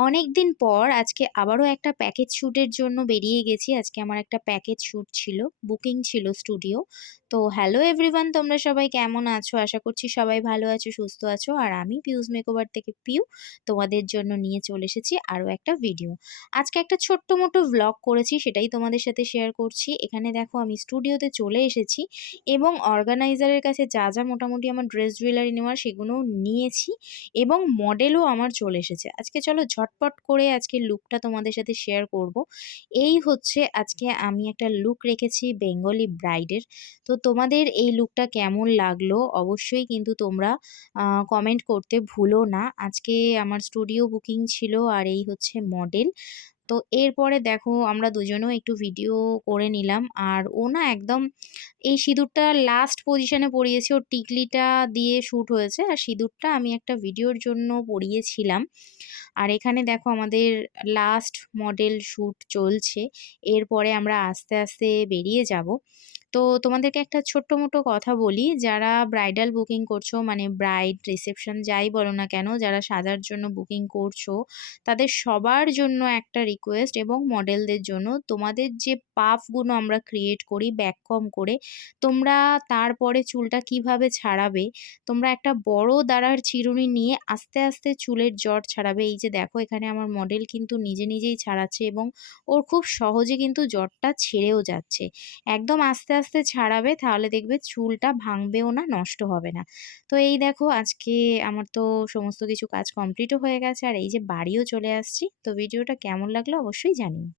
অনেকদিন পর আজকে আবারও একটা প্যাকেজ শ্যুটের জন্য বেরিয়ে গেছি। আজকে আমার একটা প্যাকেজ শ্যুট ছিল, বুকিং ছিল স্টুডিও। তো হ্যালো এভরিওয়ান, তোমরা সবাই কেমন আছো? আশা করছি সবাই ভালো আছো, সুস্থ আছো। আর আমি পিউস মেকওভার থেকে পিউ তোমাদের জন্য নিয়ে চলে এসেছি আরও একটা ভিডিও। আজকে একটা ছোট্ট মোটো ভ্লগ করেছি, সেটাই তোমাদের সাথে শেয়ার করছি। এখানে দেখো আমি স্টুডিওতে চলে এসেছি এবং অর্গানাইজারের কাছে যা যা মোটামুটি আমার ড্রেস জুয়েলারি নেওয়ার সেগুলোও নিয়েছি এবং মডেলও আমার চলে এসেছে। আজকে চলো ঝটপট করে আজকে লুকটা তোমাদের সাথে শেয়ার করব। এই হচ্ছে আজকে আমি একটা লুক রেখেছি বেঙ্গলি ব্রাইডের। তো তোমাদের এই লুকটা কেমন লাগলো অবশ্যই কিন্তু তোমরা কমেন্ট করতে ভুলো না। আজকে আমার স্টুডিও বুকিং ছিল আর এই হচ্ছে মডেল। তো এরপরে দেখো আমরা দুজনেও একটু ভিডিও করে নিলাম। আর ও না একদম এই সিঁদুরটা লাস্ট পজিশনে পরিয়েছে, ওর টিকলিটা দিয়ে শ্যুট হয়েছে আর সিঁদুরটা আমি একটা ভিডিওর জন্য পরিয়েছিলাম। আর এখানে দেখো আমাদের লাস্ট মডেল শ্যুট চলছে। এরপরে আমরা আস্তে আস্তে বেরিয়ে যাব। তো তোমাদেরকে একটা ছোট্ট মোটো কথা বলি, যারা ব্রাইডাল বুকিং করছো মানে ব্রাইড রিসেপশন যাই বলো না কেন, যারা সাজার জন্য বুকিং করছো তাদের সবার জন্য একটা রিকোয়েস্ট এবং মডেলদের জন্য, তোমাদের যে পাফগুলো আমরা ক্রিয়েট করি ব্যাক কম করে, তোমরা তারপরে চুলটা কিভাবে ছাড়াবে, তোমরা একটা বড় দাঁড়ার চিরুনি নিয়ে আস্তে আস্তে চুলের জট ছাড়াবে। এই যে দেখো এখানে আমার মডেল কিন্তু নিজে নিজেই ছাড়াচ্ছে এবং ওর খুব সহজে কিন্তু জটটা ছেড়েও যাচ্ছে। একদম আস্তে আস্তে ছাড়াবে, তাহলে দেখবে চুলটা ভাঙবেও না, নষ্ট হবে না। তো এই দেখো আজকে আমার তো সমস্ত কিছু কাজ কমপ্লিটও হয়ে গেছে আর এই যে বাড়িও চলে আসছি। তো ভিডিওটা কেমন লাগলো অবশ্যই জানিও।